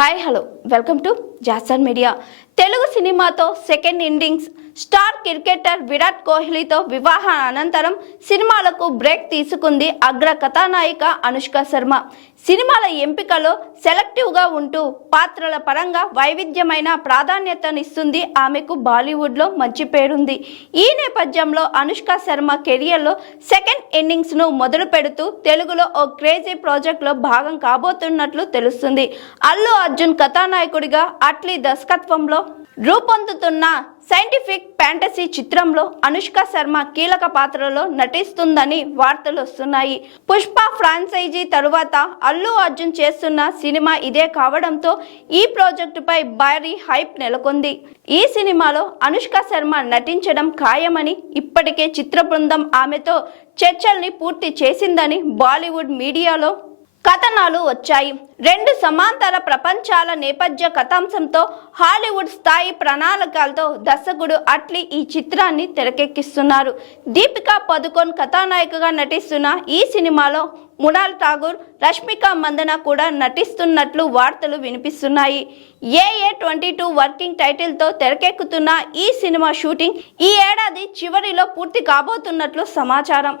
Hi hello welcome to Jason media. Telugu సినిమాతో second innings. Star cricketer Virat కోహ్లీతో వివాహ అనంతరం సినిమాలకు బ్రేక్ తీసుకుంది అగ్ర కథానాయిక అనుష్క శర్మ. సినిమాల ఎంపికలో సెలెక్టివ్గా ఉంటూ పాత్రల పరంగా వైవిధ్యమైన ప్రాధాన్యతనిస్తుంది. ఆమెకు బాలీవుడ్లో మంచి పేరుంది. ఈ నేపథ్యంలో అనుష్క శర్మ కెరియర్లో సెకండ్ ఇన్నింగ్స్ను మొదలు పెడుతూ తెలుగులో ఓ క్రేజీ ప్రాజెక్ట్లో భాగం కాబోతున్నట్లు తెలుస్తుంది. అల్లు అర్జున్ కథానాయకుడిగా అట్లీ దర్శకత్వంలో రూపొందుతున్న సైంటిఫిక్ ఫ్యాంటసీ చిత్రంలో అనుష్క శర్మ కీలక పాత్రలో నటిస్తుందని వార్తలు వస్తున్నాయి. పుష్ప ఫ్రాంచైజీ తరువాత అల్లు అర్జున్ చేస్తున్న సినిమా ఇదే కావడంతో ఈ ప్రాజెక్టుపై భారీ హైప్ నెలకొంది. ఈ సినిమాలో అనుష్క శర్మ నటించడం ఖాయమని ఇప్పటికే చిత్ర బృందం ఆమెతో చర్చల్ని పూర్తి చేసిందని బాలీవుడ్ మీడియాలో కథనాలు వచ్చాయి. రెండు సమాంతర ప్రపంచాల నేపథ్య కథాంశంతో హాలీవుడ్ స్థాయి ప్రణాళికలతో దర్శకుడు అట్లీ ఈ చిత్రాన్ని తెరకెక్కిస్తున్నారు. దీపికా పదుకొన్ కథానాయికగా నటిస్తున్న ఈ సినిమాలో మృణాల్ ఠాగూర్, రష్మిక మందన కూడా నటిస్తున్నట్లు వార్తలు వినిపిస్తున్నాయి. AA22 వర్కింగ్ టైటిల్తో తెరకెక్కుతున్న ఈ సినిమా షూటింగ్ ఈ ఏడాది చివరిలో పూర్తి కాబోతున్నట్లు సమాచారం.